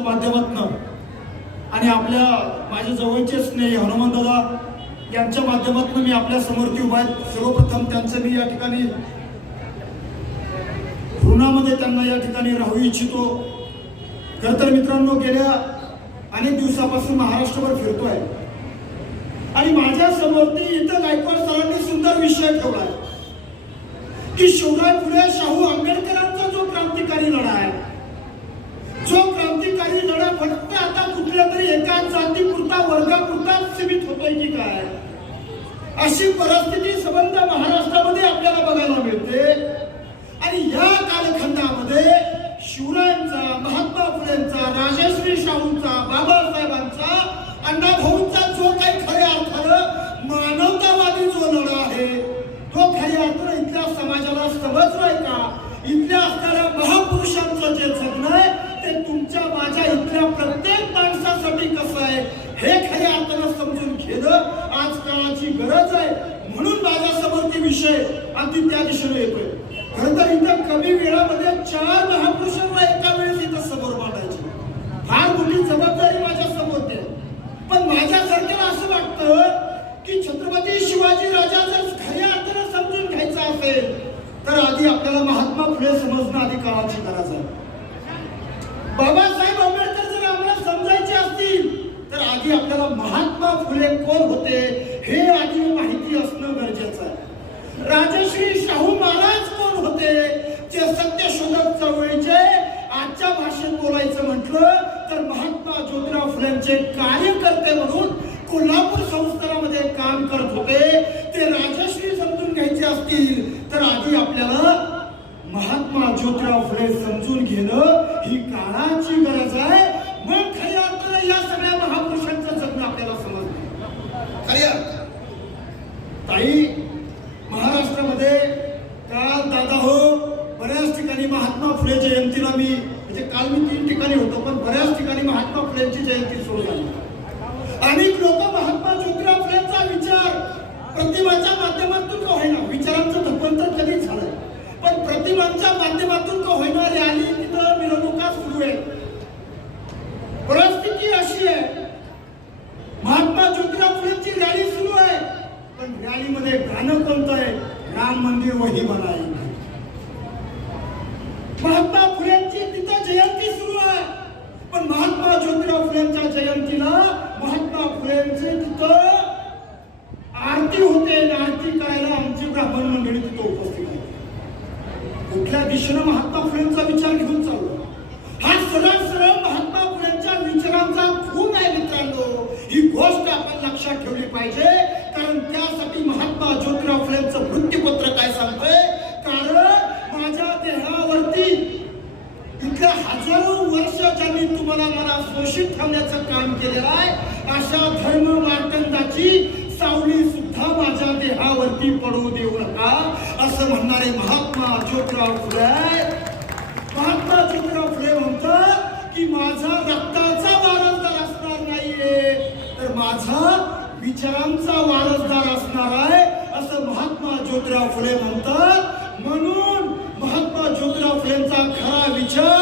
माध्यमातून आणि आपल्या माझ्या जवळचे स्नेही हनुमान दादा यांच्या माध्यमातून मी आपल्या समोरती उभा आहेत सर्वप्रथम त्यांचं मी या ठिकाणी ऋणामध्ये त्यांना या ठिकाणी राहू इच्छितो. खर तर मित्रांनो गेल्या अनेक दिवसापासून महाराष्ट्रभर फिरतोय. आणि माझ्या समोरती इथं गायकवाड सरांनी सुंदर विषय आहे की शिवराय फुले शाहू आंबेडकरांचा जो क्रांतिकारी लढा आहे फक्त आता कुठल्या तरी एका जातीपुरता वर्गापुरता सीमित होतोय की काय? अशी परिस्थिती संबंध महाराष्ट्रामध्ये आपल्याला बघायला मिळते. आणि या कालखंडामध्ये शिवरायांचा महात्मा फुलेंचा राजश्री शाहूंचा बाबासाहेबांचा अण्णाभाऊंचा जो काही खऱ्या अर्थानं मानवतावादी जो लढा आहे तो खऱ्या अर्थानं इथल्या समाजाला समजलाय का इथल्या असणाऱ्या महापुरुषांचं जे जगणं आहे ते तुमच्या माझ्या इथल्या प्रत्येक माणसासाठी कसं आहे हे खऱ्या अर्थानं समजून घेणं आज काळाची गरज आहे म्हणून माझ्यासमोर ते विषय अगदी त्या दिशेने येतोय खरं तर इथं कमी वेळामध्ये चार महापुरुषांना एका वेळेस इथं समोर मांडायचे फार मोठी जबाबदारी माझ्यासमोर आहे पण माझ्यासारख्याला असं वाटतं की छत्रपती शिवाजी राजा जर खऱ्या अर्थानं समजून घ्यायचा असेल तर आधी आपल्याला महात्मा फुले समजणं आधी काळाची गरज आहे बाबासाहेब आंबेडकर जर आम्हाला समजायचे असतील तर आधी आपल्याला महात्मा फुले कोण होते हे आधी माहिती करायचं राजश्री शाहू महाराज कोण होते? जे सत्यशोधक चळवळीचे आजच्या भाषेत बोलायचं म्हटलं तर महात्मा ज्योतिराव फुलेंचे कार्यकर्ते म्हणून कोल्हापूर संस्थानामध्ये काम करत होते. ते राजश्री समजून घ्यायचे असतील तर आधी आपल्याला महात्मा ज्योतिराव फुले समजून घेणं ही काळाची गरज आहे. मग खऱ्या अर्थानं या सगळ्या महापुरुषांचं जगणं आपल्याला समजलं खऱ्या ताई महाराष्ट्रामध्ये काल दादा हो बऱ्याच ठिकाणी महात्मा फुले जयंतीला मी म्हणजे काल मी तीन ठिकाणी होतो पण बऱ्याच ठिकाणी महात्मा फुलेंची जयंती सुरू झाली. अनेक लोक महात्मा ज्योतिराव फुलेंचा विचार प्रतिमाच्या माध्यमातून का होईना विचारांचं धपंतर कधीच झालं पण प्रतिमांच्या माध्यमातून का होईना रॅली तिथं मिरवणुका सुरू आहे परिस्थिती अशी आहे महात्मा ज्योतिराव फुलेंची रॅली सुरू आहे पण रॅलीमध्ये गाणं कोणतं आहे राम मंदिर वही बनाई महात्मा फुलेंची तिथं जयंती सुरू आहे पण महात्मा ज्योतिराव फुलेंच्या जयंतीला महात्मा फुलेंचे तिथं आरती होते आणि आरती करायला आमची ब्राह्मण मंडळी तिथं उपस्थित आहे कुठल्या दिशेनं महात्मा फुलेंचा विचार घेऊन चाललो हा सरळ सरळ महात्मा फुलेंच्या विचारांचा खून आहे मित्रांनो ही गोष्ट आपण लक्षात ठेवली पाहिजे कारण त्यासाठी महात्मा ज्योतिराव फुलेंचं वृत्तीपत्र काय सांगतंय कारण माझ्या देहावरती इथल्या हजारो वर्ष ज्यांनी तुम्हाला मला शोषित ठेवण्याचं काम केलेलं आहे. अशा धर्म मार्तंडाची सावली सुद्धा माझ्या देहावरती पडू देऊ नका असं म्हणणारे महात्मा ज्योतिराव फुले. महात्मा ज्योतिराव फुले म्हणतात की माझा रक्ताचा वारसदार असणार नाहीये. तर माझा विचारांचा वारसदार असणार आहे असं महात्मा ज्योतिराव फुले म्हणतात. म्हणून महात्मा ज्योतिराव फुलेंचा खरा विचार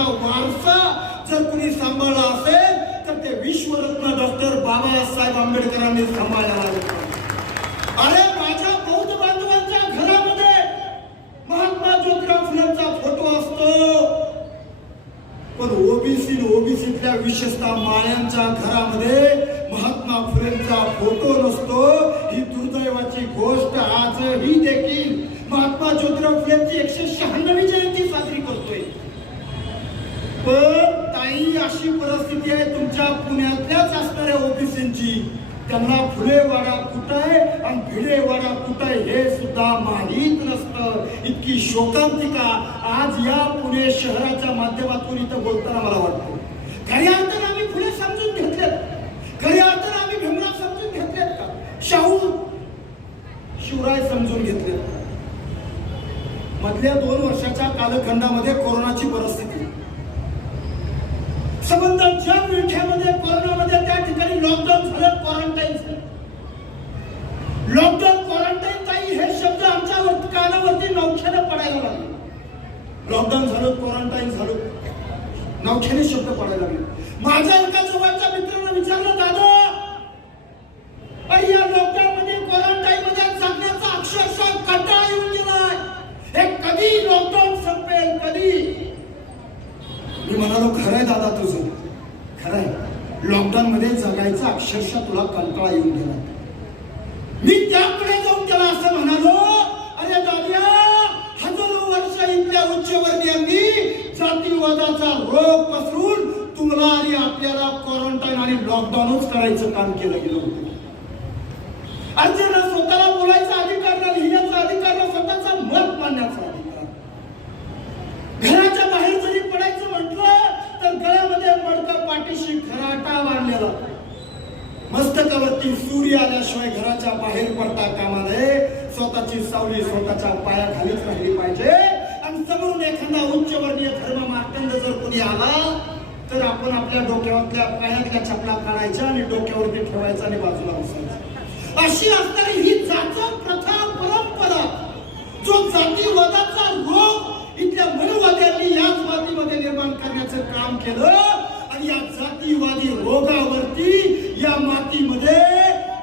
फुलेंचा वारसा जर कुणी सांभाळला असेल तर ते विश्वरत्न डॉक्टर बाबासाहेब आंबेडकरांनी सांभाळला अरे माझ्या बौद्ध बांधवांच्या घरामध्ये महात्मा ज्योतिराव फुलेंचा फोटो असतो. पण ओबीसी ओबीसीतल्या विशेषतः माळ्यांच्या घरामध्ये महात्मा फुलेंचा फोटो नसतो. ही दुर्दैवाची गोष्ट आजही देखील महात्मा ज्योतिराव फुलेंची एकशे शहाण्णवी जयंती पण ताई अशी परिस्थिती आहे तुमच्या पुण्यातल्याच असणाऱ्या ओबीसींची. त्यांना फुलेवाडा कुठं आहे आणि भिडेवाडा कुठं आहे हे सुद्धा माहीत नसतं. इतकी शोकांतिका आज या पुणे शहराच्या माध्यमातून इथं बोलताना मला वाटतं. खऱ्या अर्थानं आम्ही फुले समजून घेतलेत. खऱ्या अर्थानं आम्ही भीमराव समजून घेतलेत का? शाहू शिवराय समजून घेतलेत. मधल्या दोन वर्षाच्या कालखंडामध्ये कोरोनाची परिस्थिती संबंध ज्या कोरोनामध्ये त्या ठिकाणी लॉकडाऊन झालं क्वारंटाईन झालं. लॉकडाऊन क्वारंटाईन ताई हे शब्द आमच्या कानावरती नौख्यानं पडायला लागले. लॉकडाऊन झालं क्वारंटाईन झालं. नौख्याने शब्द पडायला लागले. माझ्या एका जवळ मित्रानं विचारलं दादा अरे या लॉकडाऊन मध्ये क्वारंटाईन मध्ये जगण्याचा अक्षरशः कंटाळा येऊन गेलाय हे कधी लॉकडाऊन संपेल कधी मी म्हणालो खरंय दादा तुझं खरंय लॉकडाऊन मध्ये जगायचा अक्षरशः तुला कंटाळा येऊन गेला मी त्यापुढे जाऊन त्याला असं म्हणालो अरे दाद्या हजारो वर्ष इथल्या उच्चवर्णीयांनी जातीवादाचा रोग पसरून तुम्हाला आणि आपल्याला क्वारंटाईन लॉकडाऊनच करायचं काम केलं गेलं होतं. आणि ज्यांना स्वतःला बोलायचा अधिकार ना लिहिण्याचा अधिकार ना स्वतःचा मत मांडण्याचा अधिकार. घराच्या बाहेर जरी पडायचं म्हटलं तर गळ्यामध्ये मडकं पाठीशी खराटा बांधलेला. मस्तकावरती सूर्य आल्याशिवाय घराच्या बाहेर पडता कामा नये. स्वतःची सावली स्वतःच्या पायाखालीच राहिली पाहिजे. आणि समोरून एखादा उच्चवर्णीय धर्म मार्तंड जर कोणी आला तर आपण आपल्या डोक्यावरल्या पायातल्या चपला काढायच्या आणि डोक्यावरती ठेवायचा आणि बाजूला बसायचं. अशी असणारी ही जाचक प्रथा परंपरा जो जातीवादाचा रोग इथल्या मनुवाद्यांनी याच मातीमध्ये निर्माण करण्याचं काम केलं आणि या जातीवादी रोगावरती या मातीमध्ये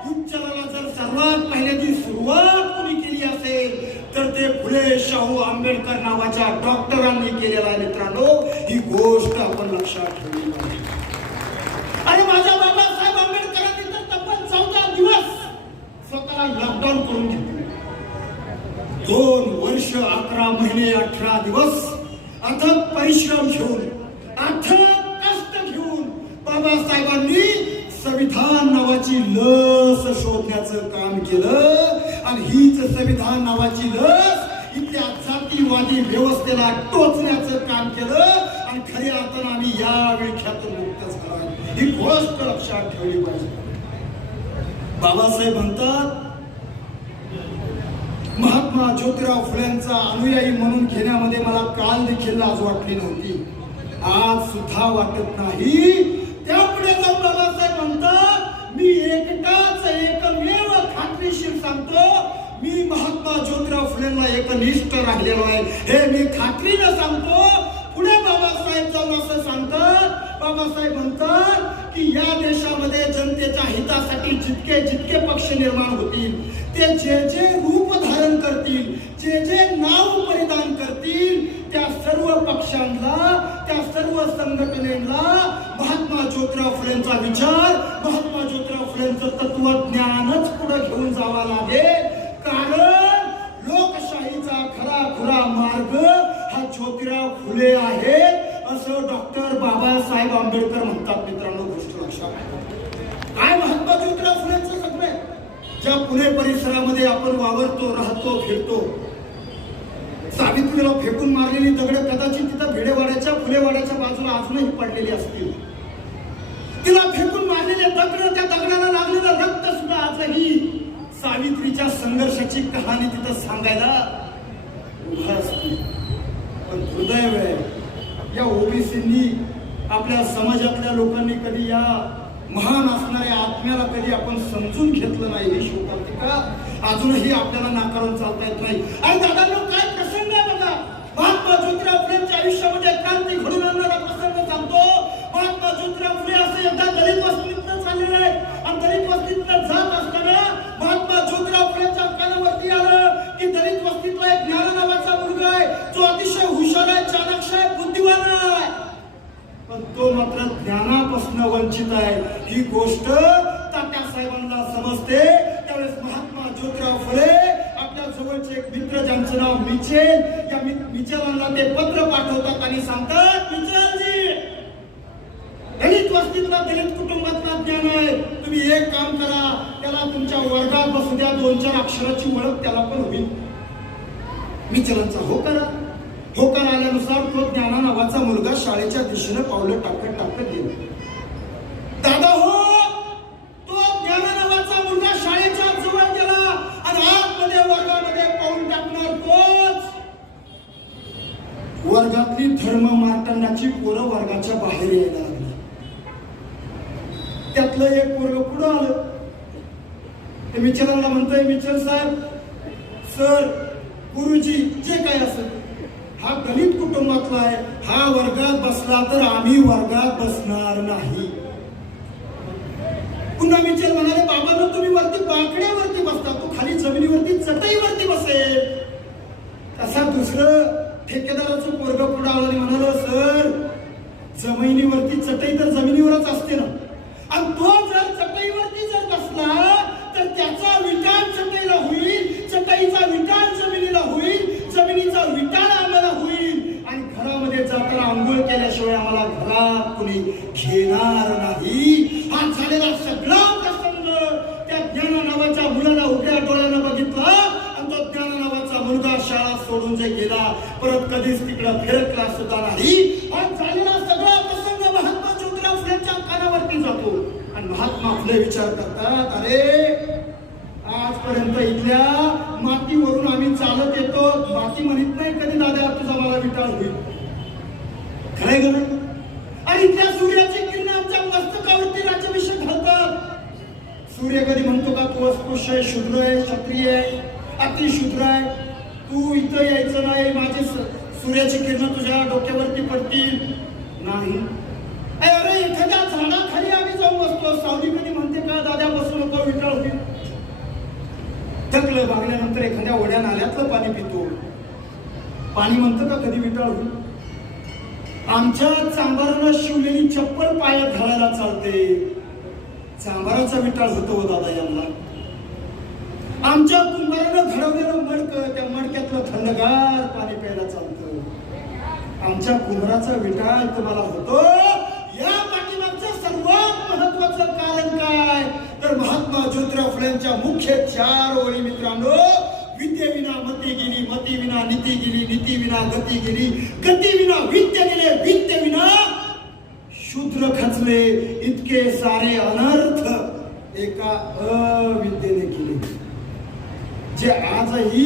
उपचाराला जर सर्वात पहिल्याची सुरुवात कोणी केली असेल तर ते फुले शाहू आंबेडकर नावाच्या डॉक्टरांनी केलेला आहे मित्रांनो. ही गोष्ट आपण लक्षात ठेवली पाहिजे. आणि माझ्या बाबासाहेब आंबेडकरांनी तर तब्बल चौदा दिवस स्वतःला लॉकडाऊन करून घेतले. दोन वर्ष अकरा महिने अठरा दिवस अथक परिश्रम घेऊन अथक कष्ट घेऊन बाबासाहेबांनी संविधान नावाची लस शोधण्याचं काम केलं आणि हीच संविधान नावाची लस इथल्या जातीवादी व्यवस्थेला टोचण्याचं काम केलं. आणि खरी अर्थानं आम्ही या विळख्यातून मुक्त झाला. ही गोष्ट लक्षात ठेवली पाहिजे. बाबासाहेब म्हणतात महात्मा ज्योतिराव फुलेंचा अनुयायी म्हणून घेण्यामध्ये मला काल देखील लाज वाटली नव्हती. आज सुद्धा वाटत नाही. त्यापुढे जाऊन बाबासाहेब म्हणतात मी एकटाच एकमेव खात्रीशीर सांगतो. मी महात्मा ज्योतिराव फुलेंना एकनिष्ठ राहिलेलो आहे. हे मी खात्रीनं सांगतो. बाबासाहेब जाऊन असं सांगतात बाबासाहेब म्हणतात की या देशामध्ये जनतेच्या हितासाठी जितके जितके पक्ष निर्माण होतील ते जे जे रूप धारण करतील जे जे नाव परिधान करतील त्या सर्व पक्षांना त्या सर्व संघटनेला महात्मा ज्योतिराव फुलेंचा विचार महात्मा ज्योतिराव फुलेंचं तत्वज्ञानच पुढे घेऊन जावा लागेल. कारण लोकशाहीचा खरा खुरा मार्ग हा ज्योतिराव फुले आहेत. असं डॉक्टर बाबासाहेब आंबेडकर म्हणतात मित्रांनो गोष्ट लक्षात काय महात्मा ज्योतिराव फुलेंचं सगळे? ज्या पुणे परिसरामध्ये आपण वावरतो राहतो फिरतो सावित्रीला फेकून मारलेली दगड कदाचित तिथं भिडेवाड्याच्या फुलेवाड्याच्या बाजूला अजूनही पडलेली असतील. तिला फेकून मारलेले दगड त्या दगडाला लागलेलं रक्त सुद्धा आजही सावित्रीच्या संघर्षाची कहाणी तिथं सांगायला उभा असते पण हृदय आहे या ओबीसींनी आपल्या समाजातल्या लोकांनी कधी या महान असणाऱ्या आत्म्याला कधी आपण समजून घेतलं नाही ही शोकांतिका. अजूनही आपल्याला नाकारून चालता येत नाही. आणि दादांनो काय प्रसंग आहे बघा महात्मा ज्योतिराव फुलेंच्या आयुष्यामध्ये क्रांती घडून आणणारा प्रसंग सांगतो महात्मा ज्योतिराव फुले असे एकदा दलित वस्तीतनं चाललेले आहे आणि दलित वस्तीतनं जात असताना महात्मा ज्योतिराव फुलेंच्या कानावरती आलं की दलित वस्तीतला एक ज्ञान नावाचा मुलगा आहे जो अतिशय हुशार आहे चाणक्य आहे बुद्धिवान आहे पण तो मात्र ज्ञानापासून वंचित आहे ही गोष्ट तात्या साहेबांना समजते त्यावेळेस महात्मा ज्योतिराव फुले आपल्या जवळचे एक मित्र ज्यांचं नाव मिचेल या मि- मिचेलांना ते पत्र पाठवतात आणि सांगतात मिचेलजी दलित वस्तीतला दलित कुटुंबातला ज्ञान आहे तुम्ही एक काम करा त्याला तुमच्या वर्गात बसू द्या दोन चार अक्षराची ओळख त्याला पण होईल मिचलांचा हो करा होकार आल्यानुसार तो ज्ञाना नावाचा मुलगा दिशेनं पावलं टाकत टाकत गेलं. दादा हो तो ज्ञाना नावाचा मुलगा शाळेच्या जवळ गेला आणि आतमध्ये वर्गामध्ये पाऊल टाकणार तोच. वर्गातली धर्म मार्तंडाची पोरं वर्गाच्या बाहेर यायला लागली. त्यातलं एक पोरग पुढं आलं. ते मिचलांना म्हणतोय मिचल साहेब सर गुरुजी जे काय असेल हा दलित कुटुंबातला आहे हा वर्गात बसला तर आम्ही वर्गात बसणार नाही. पुन्हा विचार म्हणाले बाबांना तुम्ही वरती बाकड्यावरती बसता तो खाली जमिनीवरती चटईवरती बसेल. तसा दुसरं ठेकेदाराचं पोरग पुढे आलं आणि म्हणाल सर जमिनीवरती चटई तर जमिनीवरच असते ना. आणि तो जर चटईवरती जर बसला तर त्याचा विटाळ चटईला होईल चटईचा विटाळ जमिनीला होईल जमिनीचा विटाळा आम्हाला होईल आणि घरामध्ये जाताना आंघोळ केल्याशिवाय आम्हाला घरात कोणी घेणार नाही. हा झालेला सगळा प्रसंग त्या ज्ञान नावाच्या मुलाला उघड्या डोळ्यानं बघितला आणि तो ज्ञान नावाचा मुलगा शाळा सोडून जे गेला परत कधीच तिकडं फिरकला सुद्धा नाही. हा झालेला सगळा प्रसंग महात्मा ज्योतिराव फुलेच्या कानावरती जातो. आणि महात्मा फुले विचार करतात अरे आजपर्यंत इथल्या मातीवरून आम्ही चालत येतो. माती म्हणत नाही कधी दादा तुझा मला विटाळ होईल. खरंय का नाही? आणि त्या सूर्याची किरण आमच्या मस्तकावरती राज्याभिषेक घालतात. सूर्य कधी म्हणतो का तू अस्पृश्य आहे शूद्र आहे क्षत्रिय आहे अतिशूद्र आहे. तू इथं यायचं नाही माझे स- सूर्याची किरण तुझ्या डोक्यावरती पडतील. नाही. अरे अरे एखाद्या झाडाखाली आम्ही जाऊन बसतो. सावली कधी म्हणते का दादा बसू नको विटाळ होईल. थकलं भागल्यानंतर एखाद्या ओढ्या नाल्यातलं पाणी पितो. पाणी म्हणतं का कधी विटाळ होईल? आमच्या चांबारानं शिवलेली चप्पल पायात घालायला चालते. चांभाराचा विटाळ होतो हो दादा यांना. आमच्या कुंभारानं घडवलेलं मडक त्या मडक्यातलं थंडगार पाणी प्यायला चालतं. आमच्या कुंभाराचा विटाळ तुम्हाला होतो. या पाठीमागचं सर्वात महत्वाचं कारण काय? तर महात्मा ज्योतिराव फुलेंच्या मुख्य चार ओळी मित्रांनो विद्येविना मती गेली मती विना नीती गेली नीती विना गती गेली गती विना विद्य गेले विद्य विना शूद्र खचले इतके सारे अनर्थ एका अविद्येने केले जे आजही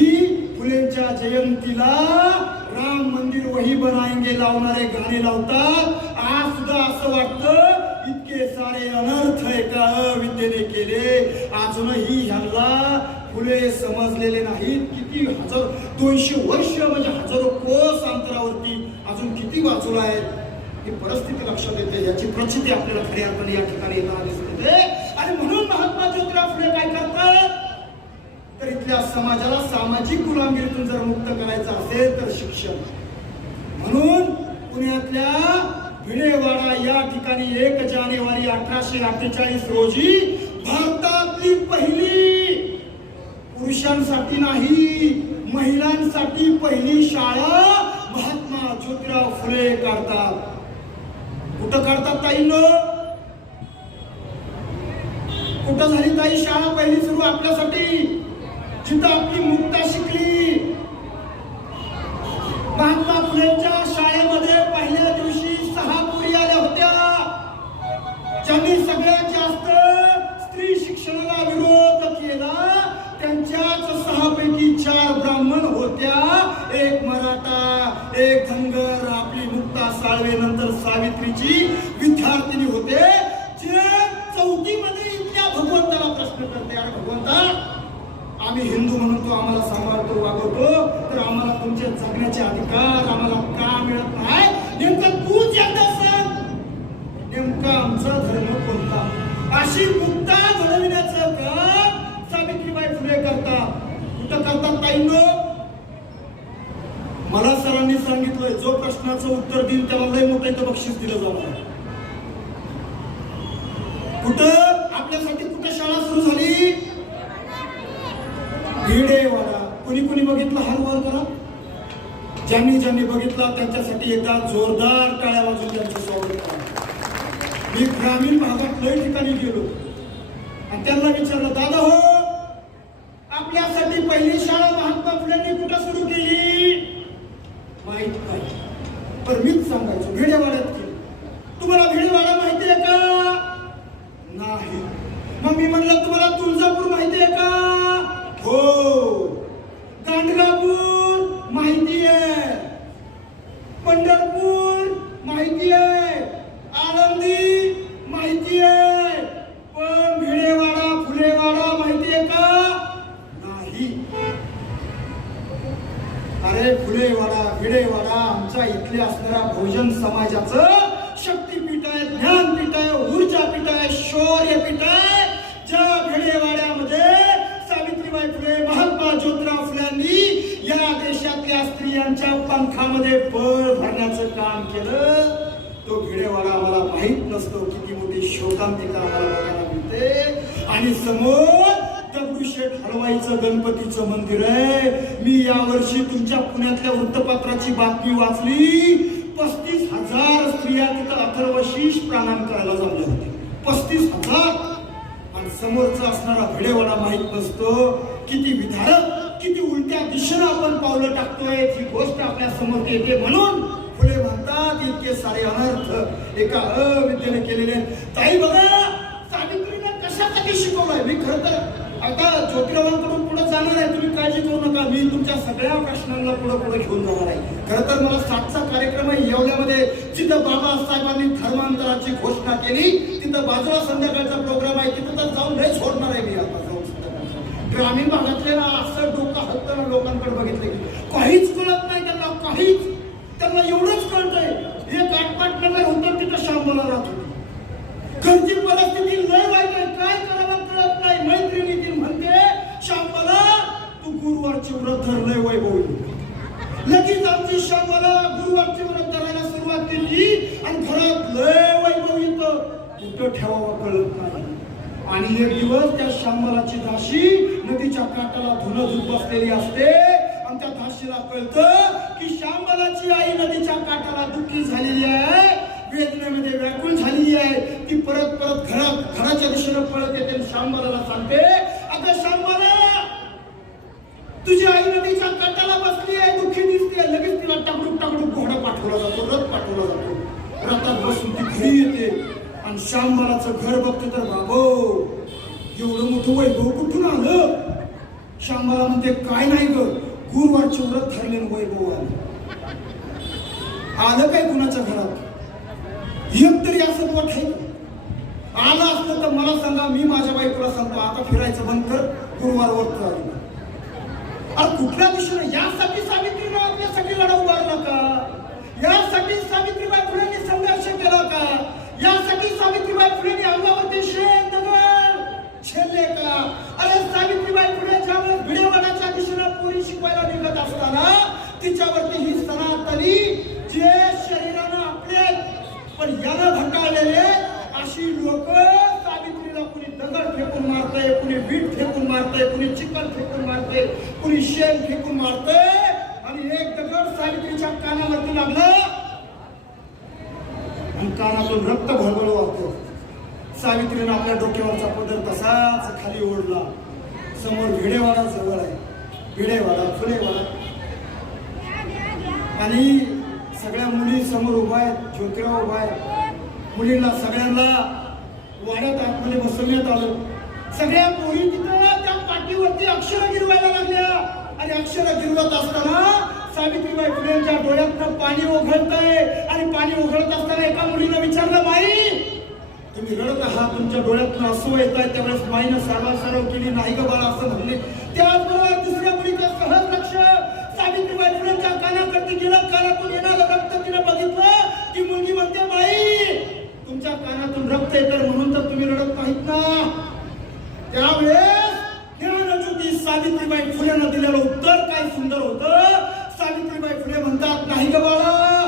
फुलेंच्या जयंतीला राम मंदिर वही बनायंगे लावणारे गाणे लावतात आज सुद्धा असं वाटतं इतके सारे अनर्थ एका अविद्येने केले अजूनही ह्यांना फुले समजलेले नाहीत. किती हजार दोनशे वर्ष म्हणजे हजारो कोस अंतरावरती अजून किती वाचून आहेत ही परिस्थिती लक्षात येते. याची प्रचिती आपल्याला खऱ्या अर्थाने या ठिकाणी येताना दिसून येते. आणि म्हणून महात्मा ज्योतिराव फुले काय करतात? तर इथल्या समाजाला सामाजिक गुलामगिरीतून जर मुक्त करायचं असेल तर शिक्षण. म्हणून पुण्यातल्या भिडेवाडा या ठिकाणी एक जानेवारी अठराशे अठ्ठेचाळीस रोजी भारतातली पहिली पुरुषांसाठी नाही महिलांसाठी पहिली शाळा महात्मा ज्योतिराव फुले काढतात. कुठं काढतात ताईंनो? कुठं झाली ताई शाळा पहिली सुरू आपल्यासाठी? जिथं आपली मुक्ता शिकली. महात्मा फुलेच्या शाळेत चार होत्या. एक मराठा एक धनगर आपली मुक्ता साळवे नंतर सावित्रीची विद्यार्थिनी होते. जे चौथीमध्ये इतक्या भगवंताला प्रश्न करते अरे भगवंता आम्ही हिंदू म्हणून तो आम्हाला सांभाळतो वागवतो तर आम्हाला तुमचे जगण्याचे अधिकार आम्हाला का मिळत नाही? नेमकं तूच एकदा सांग. नेमका आमचा धर्म कोणता? अशी मुक्ता घडविण्याचं काम सावित्रीबाई फुले करतात. कुठं करतात ताईंनो सांगितलंय जो प्रश्नाचं उत्तर देईल त्याला लय मोठं इथं बक्षीस दिलं जाणार आहे. कुठं? आपल्यासाठी कुठं शाळा सुरू झाली? भिडेवाडा कुणी कुणी बघितलं? हात वर करा. ज्यांनी ज्यांनी बघितला त्यांच्यासाठी एकदा जोरदार टाळ्या वाजून त्यांचं स्वागत करा. मी ग्रामीण भागात लय ठिकाणी गेलो. आणि त्यांना विचारलं दादा हो आपल्यासाठी पहिली शाळा महात्मा फुलेंनी कुठं सुरू केली माहीत नाही पण मीच सांगायचो भिडेवाड्यात केली तुम्हाला भिडेवाडा माहिती आहे का नाही मग मी म्हणलं तुम्हाला तुळजापूर माहिती आहे का हो गांडगापूर माहिती आहे पंढरपूर माहिती आहे आळंदी माहिती आहे पण भिडेवाडा फुलेवाडा माहिती आहे का नाही अरे फुलेवाडा भिडेवाडा आमच्या इथले असणाऱ्या बहुजन समाजाचं शक्तीपीठ आहे ज्ञानपीठ आहे ऊर्जापीठ आहे शौर्यपीठ आहे ज्या भिडेवाड्यामध्ये सावित्रीबाई फुले महात्मा ज्योतिराव फुल्यांनी या देशातल्या स्त्रियांच्या पंखामध्ये बळ भरण्याचं काम केलं तो भिडेवाडा आम्हाला माहीत नसतो किती मोठी शोकांतिका आम्हाला बघायला मिळते आणि समोर दगडूशेठ हलवाईचं गणपतीचं मंदिर आहे. मी यावर्षी तुमच्या पुण्यातल्या वृत्तपत्राची बातमी वाचली. पस्तीस हजार स्त्रिया तिथं अथर्वशीष प्राणायाम करायला जमल्या होत्या पस्तीस हजार. आणि समोरचा असणारा भिडेवाडा माहीत नसतो. किती विधारक किती उलट्या दिशेनं आपण पावलं टाकतोय. ही गोष्ट आपल्यासमोर येते म्हणून फुले म्हणतात इतके सारे अनर्थ एका अविद्येने केलेले ताई बघा सावित्रीने कशासाठी शिकवलंय? मी खरं तर आता ज्योतिरावांकडून पुढे जाणार आहे. तुम्ही काळजी करू नका. मी तुमच्या सगळ्या प्रश्नांना पुढे पुढे घेऊन जाणार आहे. खरं तर मला सातचा कार्यक्रम आहे. येवल्यामध्ये जिथं बाबासाहेबांनी धर्मांतराची घोषणा केली तिथं बाजूला संध्याकाळचा प्रोग्राम आहे. तिथं तर जाऊन नाही सोडणार आहे मी आता जाऊन ग्रामीण भागातले ना असं डोकं हत्तर लोकांकडे बघितलं की काहीच कळत नाही त्यांना काहीच. त्यांना एवढंच कळतंय. एक आठपाट नगर होतं तिथं शांबला राहतो. होती घरची परिस्थिती लय वाईट आहे काय करावं कळत नाही मैत्रिणी ती म्हणते शांबला तू व्रत धरलंय वैभव. लगेच आमची शंभरा गुरुवारची व्रत धरायला सुरुवात केली आणि घरात लय वैभव येतं कुठं ठेवावं कळत नाही. आणि एक दिवस त्या शांबलाची दाशी नदीच्या काटाला धुणं धुत बसलेली असते. आणि त्या दाशीला कळतं की शांबलाची आई नदीच्या काटाला दुःखी झालेली आहे. वेदनेमध्ये व्याकुळ झालेली आहे. ती परत परत घरात घराच्या दिशेनं पळत येते आणि शांबलाला सांगते तुझी आई नदीच्या काठाला बसली आहे दुःखी दिसते लगेच तिला टाकडूक टाकडूक घोडा पाठवला जातो रथ पाठवला जातो. रथात बसून ती घरी येते. आणि श्यामबालाचं घर बघते तर बाबो एवढं मोठं वैभव कुठून आलं? श्यामबाला म्हणते काय नाही ग गुरुवारचे व्रत धरले वैभव आलं. आलं काय कुणाच्या घरात? एक तरी असं बोट आलं असलं तर मला सांगा मी माझ्या बायकोला सांगतो आता फिरायचं बंद कर गुरुवार व्रत आली अरे कुठल्या दिशेने यासाठी सावित्रीनं आपल्यासाठी लढा उभारला का यासाठी सावित्रीबाई फुलेंनी संघर्ष केला का यासाठी सावित्रीबाई फुलेंनी अंगावरती शेण दगड छेडले का अरे सावित्रीबाई फुले ज्यावेळेस भिडेवाड्याच्या दिशेनं पोरी शिकवायला निघत असताना तिच्यावरती ही सनातनी जे शरीरानं आपले पण यानं ढकाळलेले अशी लोक सावित्रीला कुणी दगड फेकून मारतय कुणी वीट फेकून मारतय कुणी चिकन फेकून मारतय कुणी शेण फेकून मारतय आणि एक दगड सावित्रीच्या कानावरती लागलं आणि कानातून रक्त भळबळ वाहतो सावित्रीनं आपल्या डोक्यावरचा पदर तसाच खाली ओढला समोर भिडेवाडा जवळ आहे भिडेवाडा फुलेवाडा आणि सगळ्या मुली समोर उभा आहेत ज्योतिराव उभा आहेत मुलींना सगळ्यांना वाड्यात आतमध्ये बसवण्यात आलं. सगळ्या पोरी तिथं त्या पाठीवरती अक्षर गिरवायला लागल्या. आणि अक्षर गिरवत असताना सावित्रीबाई फुलेंच्या डोळ्यातनं पाणी ओघळतंय. आणि पाणी ओघळत असताना एका मुलीनं विचारलं माई तुम्ही रडत आहात तुमच्या डोळ्यातनं असू येत आहे त्यावेळेस माईनं सर्वात सर्व केली नाही ग बाळा असं म्हणले. त्याचबरोबर दुसऱ्या मुलीचं सहज लक्ष सावित्रीबाई फुलेंच्या कानाकडे गेलं. कानातून येणार रक्त तिनं बघितलं ती मुलगी म्हणते बाई तुमच्या रक्त येतं म्हणून तर तुम्ही रडत नाहीत ना. त्यावेळेस ज्ञानज्योती सावित्रीबाई फुलेनं दिलेलं उत्तर काय सुंदर होतं? सावित्रीबाई फुले म्हणतात नाही ग बाळा.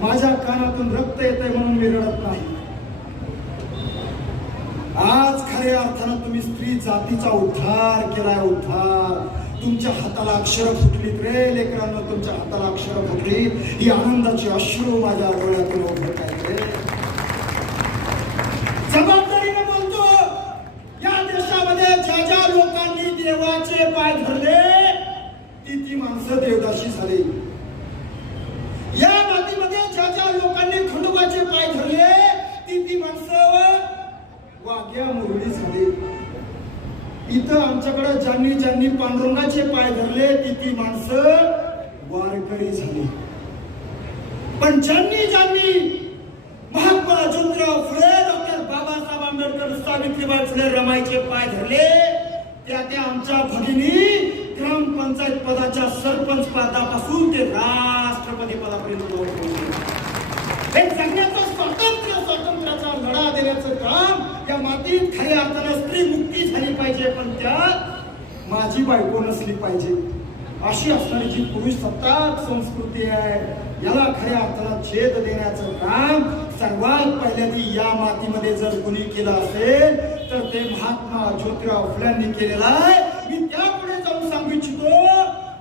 माझ्या कानातून रक्त येतंय म्हणून मी रडत नाही. आज खऱ्या अर्थानं तुम्ही स्त्री जातीचा उद्धार केलाय उद्धार. तुमच्या हाताला अक्षर फुटलीत रे लेकरांना तुमच्या हाताला अक्षर फुटली. ही आनंदाची अश्रू माझ्या डोळ्यातून उभत आहेत रे जबाबदारीने बोलतो या देशामध्ये ज्या ज्या लोकांनी देवाचे पाय धरले ती ती माणसं देवदाशी झाली या मातीमध्ये ज्या ज्या लोकांनी खंडोबाचे पाय धरले ती ती माणसं वाघ्या मुरळी झाली इथं आमच्याकडे ज्यांनी पांडुरंगाचे पाय धरले ती ती माणसं वारकरी झाली. पण ज्यांनी ज्यांनी महात्मा ज्योतिराव फुले डॉक्टर बाबासाहेब आंबेडकर सावित्रीबाई फुले रमाईचे पाय धरले त्या त्या आमच्या भगिनी ग्रामपंचायत पदाच्या सरपंच पदापासून ते राष्ट्रपती पदापर्यंत हे सांगण्याचं स्वातंत्र्य स्वातंत्र्याचा लढा देण्याचं काम त्या मातीत खऱ्या अर्थानं स्त्री मुक्ती झाली पाहिजे पण त्यात माझी बायको नसली पाहिजे. अशी असणारी जी पुरुष सत्ताक संस्कृती आहे याला खऱ्या अर्थाला छेद देण्याचं काम सर्वात पहिल्यांदी या मातीमध्ये जर कुणी केलं असेल तर ते महात्मा ज्योतिराव फुल्यांनी केलेलं आहे. मी त्यापुढे जाऊन सांगू इच्छितो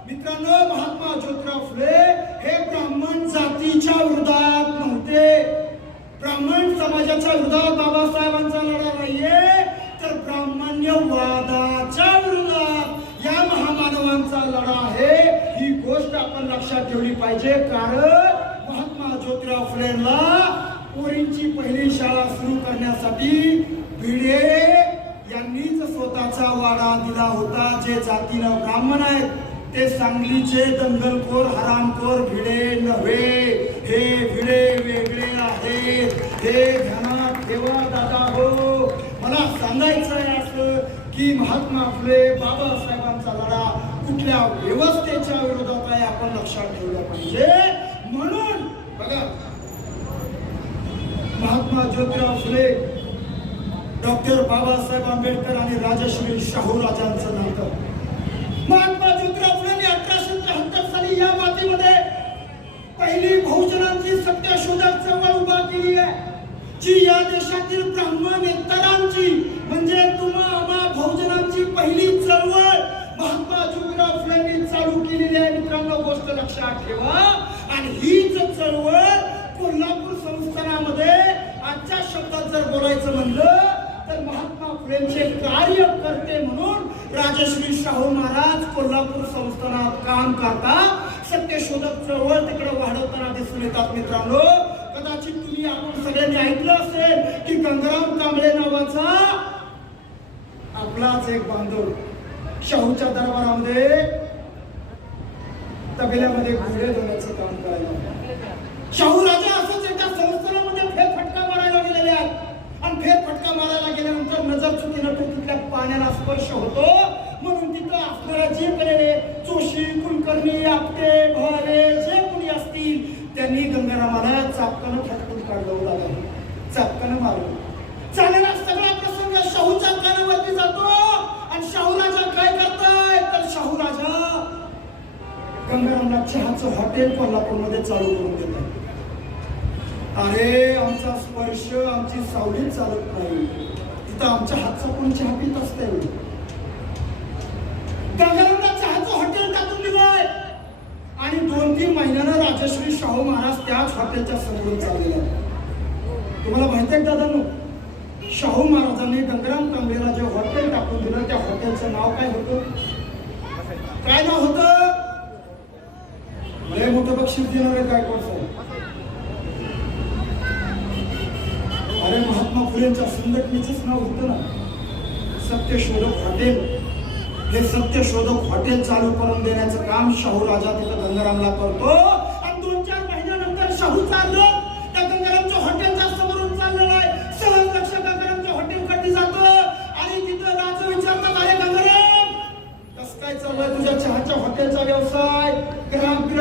मित्रांनो महात्मा ज्योतिराव फुले हे ब्राह्मण जातीच्या विरोधात नव्हते. ब्राह्मण समाजाच्या विरोधात बाबासाहेबांचा लढा आपण लक्षात ठेवली पाहिजे कारण महात्मा ज्योतिराव फुलेंना पोरींची पहिली शाळा सुरू करण्यासाठी भिडे यांनीच स्वतःचा वाडा दिला होता जे जातीनं ब्राह्मण आहेत. ते सांगलीचे दंगलखोर हरामखोर भिडे नव्हे. हे भिडे वेगळे आहेत. हे ध्यानात ठेवा दादा हो. मला सांगायचं आहे असं की महात्मा फुले बाबासाहेबांचा लढा कुठल्या व्यवस्थेच्या विरोधात आपण लक्षात ठेवल्या पाहिजे. म्हणून बघा महात्मा ज्योतिराव फुले डॉक्टर बाबासाहेब आंबेडकर आणि राजश्री शाहू राजांचं नातं. महात्मा ज्योतिराव फुले अठराशे त्र्याहत्तर साली या मातीमध्ये पहिली बहुजनांची सत्यशोधक चळवळ उभा केली आहे. जी या देशातील ब्राह्मण इतरांची म्हणजे तुम्हा आम्हा बहुजनांची पहिली चळवळ महात्मा ज्योतिराव फुलेंनी चालू केलेली आहे. मित्रांनो गोष्ट लक्षात ठेवा. आणि हीच चळवळ कोल्हापूर संस्थानामध्ये आजच्या शब्दात जर बोलायचं म्हणलं तर महात्मा फुलेंचे कार्यकर्ते म्हणून राजश्री शाहू महाराज कोल्हापूर संस्थानात काम करतात. सत्यशोधक चळवळ तिकडे वाढवताना दिसून येतात मित्रांनो. कदाचित तुम्ही आपण सगळ्यांनी ऐकलं असेल की गंगाराम कांबळे नावाचा आपलाच एक बांधव शाहूच्या दरबारामध्ये तबेल्यामध्ये घोडे धुण्याचं काम करायला शाहू राजा असंच एका संस्थानामध्ये फेरफटका मारायला गेलेले आहेत. आणि फेरफटका मारायला गेल्यानंतर नजर चुकीनं तो तिथल्या पाण्याला स्पर्श होतो. म्हणून तिथं असणाऱ्या जे केलेले जोशी कुलकर्णी आपटे भरे जे कोणी असतील त्यांनी गंगारामाला चापकानं फटकून काढलं होता. चापकानं मारलं चालेला सगळा प्रसंग शाहूच्या कानावरती जातो आणि शाहू राजा काय करताय तर शाहू राजा गंगारामला चहाचं हॉटेल कोल्हापूरमध्ये चालू करून देतात. अरे आमचा स्पर्श आमची सावली चालत नाही. तिथं आमच्या हातचा कोण चहा पित असते गंगारामला चहाचं हॉटेल टाकून दिलंय आणि दोन तीन महिन्यानं राजश्री शाहू महाराज त्याच हॉटेलच्या समोरून चाललेला तुम्हाला माहिती आहे दादा शाहू महाराजांनी गंगाराम कांबेला जे हॉटेल टाकून दिलं त्या हॉटेलचं नाव काय होतं काय नाव होतं लय मोठं बक्षीस देणारे गायकवाड साहेब अरे महात्मा फुलेंच्या संघटनेचंच नाव होतं ना. सत्यशोधक हॉटेल. हे सत्यशोधक हॉटेल चालू करून देण्याचं काम शाहू राजा तिथं गंगारामला करतो.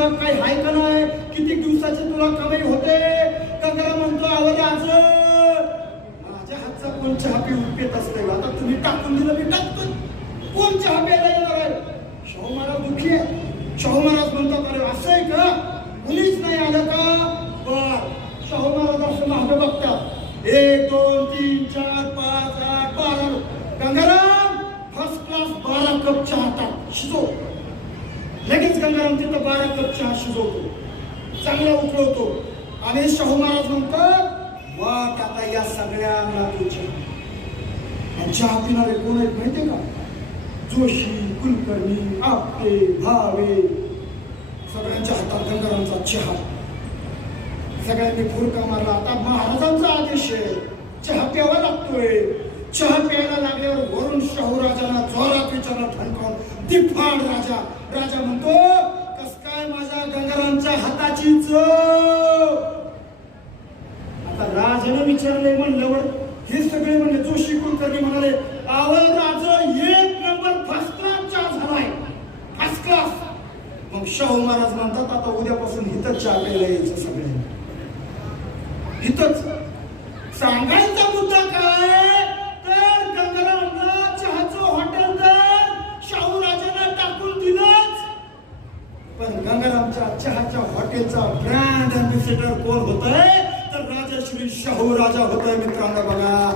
तुला काही हाय का नाही. किती दिवसाची तुला कमाई होते. गंगाराम म्हणतो आवाज आज माझ्या हातचा कोण चहा पिऊन पेत असते आता तुम्ही टाकून दिलं मी टाकतो कोण चहा प्यायला येणार आहे? शाहू महाराज दुखी आहे शाहू महाराज म्हणतात अरे असं आहे का? कुणीच नाही आलं का? बर. शाहू महाराज असं मागे बघतात. एक दोन तीन चार पाच आठ बारा गंगाराम फर्स्ट क्लास बारा कप चहा टाक. शिजो लगेच गंगाराम तिथं बारा कप चहा शिजवतो चांगला उकळवतो आणि शाहू महाराज म्हणतात वाट आता या सगळ्यांना तुझ्या चहा चहा पिणारे कोण आहेत माहितीये का? जोशी कुलकर्णी आपटे भावे. सगळ्यांच्या हातात गंगारामचा चहा. सगळ्यांनी फुरका मारला. आता महाराजांचा आदेश आहे. चहा प्यावा लागतोय. चहा प्यायला लागल्यावर वरून शाहू राजांना जोरात विचारला ठणकावून दिफाड राजा. राजा म्हणतो कस काय माझ्या गंगारामच्या हाताची चव? आता राजाने विचारले म्हणलं हे सगळे म्हणले जोशी कुलकर्णी म्हणाले आवळ राज एक नंबर फर्स्ट क्लासचा झालाय. फर्स्ट क्लास मग शाहू महाराज म्हणतात आता उद्यापासून हितच चहा प्यायला यायचं सगळे हितच सांगायचं ब्रँड कोण होतंय? तर राजश्री शाहू राजा होतोय मित्रांनो बघा.